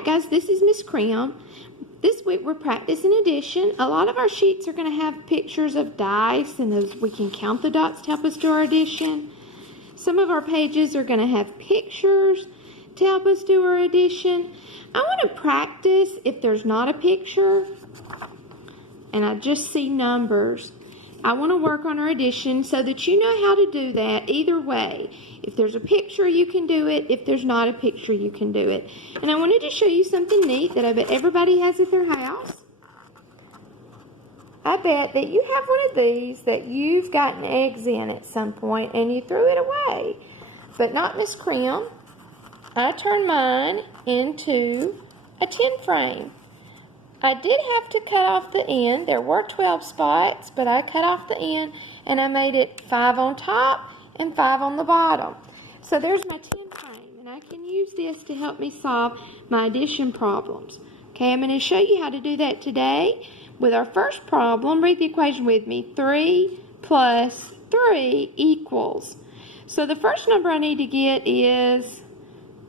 Alright guys, this is Miss Crim. This week we're practicing addition. A lot of our sheets are going to have pictures of dice, and those we can count the dots to help us do our addition. Some of our pages are going to have pictures to help us do our addition. I want to practice if there's not a picture and I just see numbers. I want to work on our addition so that you know how to do that either way. If there's a picture, you can do it. If there's not a picture, you can do it. And I wanted to show you something neat that I bet everybody has at their house. I bet that you have one of these that you've gotten eggs in at some point and you threw it away. But not Miss Crim. I turned mine into a tin frame. I did have to cut off the end. There were 12 spots, but I cut off the end and I made it 5 on top and 5 on the bottom. So there's my tin frame, and I can use this to help me solve my addition problems. Okay, I'm going to show you how to do that today. With our first problem, read the equation with me. 3 plus 3 equals. So the first number I need to get is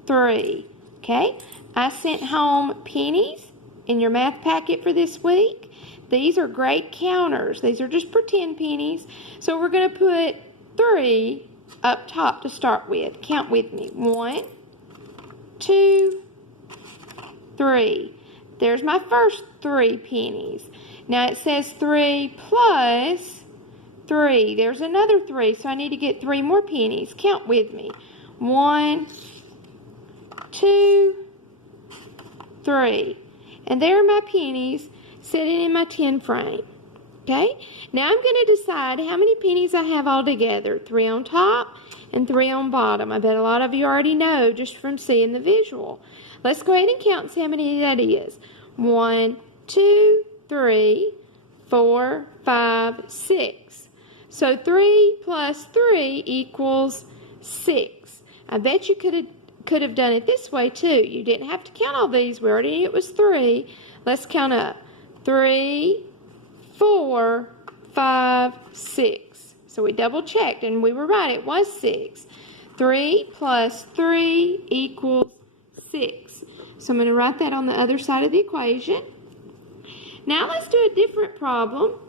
3. Okay, I sent home pennies in your math packet for this week. These are great counters. These are just pretend pennies. So we're going to put 3 up top to start with. Count with me. 1, 2, 3. There's my first 3 pennies. Now it says 3 plus 3. There's another 3, so I need to get 3 more pennies. Count with me. 1, 2, 3. And there are my pennies sitting in my tin frame. Okay? Now I'm going to decide how many pennies I have all together. 3 on top and 3 on bottom. I bet a lot of you already know just from seeing the visual. Let's go ahead and count and see how many that is. 1, 2, 3, 4, 5, 6. So 3 plus 3 equals 6. I bet you could have done it this way too. You didn't have to count all these. We already knew it was 3. Let's count up. 3, 4, 5, 6. So we double checked and we were right. It was 6. 3 plus 3 equals 6. So I'm going to write that on the other side of the equation. Now let's do a different problem.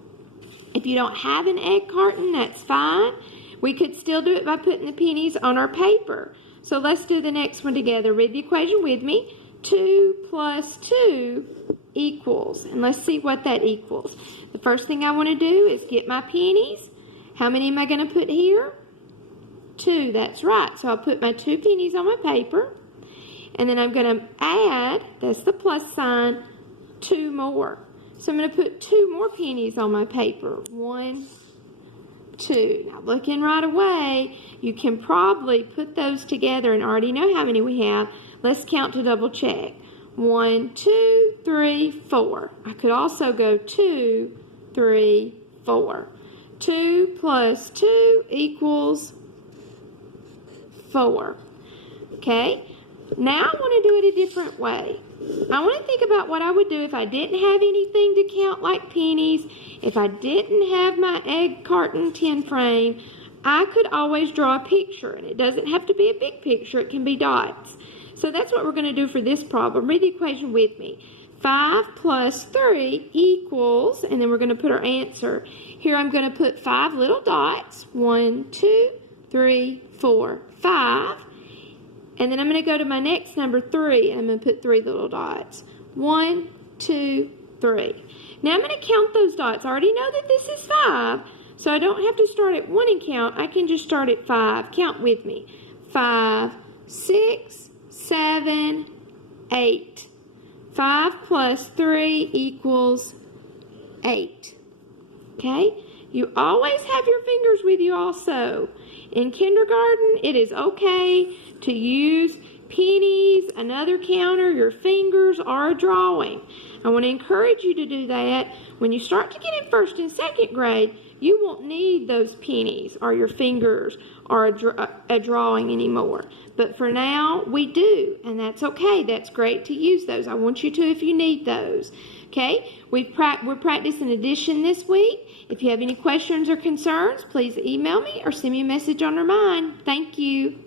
If you don't have an egg carton, that's fine. We could still do it by putting the pennies on our paper. So let's do the next one together. Read the equation with me. 2 plus 2 equals. And let's see what that equals. The first thing I want to do is get my pennies. How many am I going to put here? 2. That's right. So I'll put my 2 pennies on my paper. And then I'm going to add, that's the plus sign, 2 more. So I'm going to put 2 more pennies on my paper. 1, 2. Now looking right away, you can probably put those together and already know how many we have. Let's count to double check. 1, 2, 3, 4. I could also go 2, 3, 4. 2 plus 2 equals 4. Okay? Now I want to do it a different way. I want to think about what I would do if I didn't have anything to count like pennies, if I didn't have my egg carton tin frame. I could always draw a picture, and it doesn't have to be a big picture. It can be dots. So that's what we're going to do for this problem. Read the equation with me. 5 plus 3 equals, and then we're going to put our answer. Here I'm going to put 5 little dots. 1, 2, 3, 4, 5. And then I'm going to go to my next number, 3, and I'm going to put 3 little dots. 1, 2, 3. Now I'm going to count those dots. I already know that this is 5, so I don't have to start at 1 and count. I can just start at 5. Count with me. 5, 6, 7, 8. 5 plus 3 equals 8. Okay? You always have your fingers with you also. In kindergarten, it is okay to use pennies, another counter, your fingers, or a drawing. I want to encourage you to do that. When you start to get in 1st and 2nd grade, you won't need those pennies or your fingers or a drawing anymore. But for now, we do, and that's okay. That's great to use those. I want you to if you need those. Okay? We're practicing addition this week. If you have any questions or concerns, please email me or send me a message on Remind. Thank you.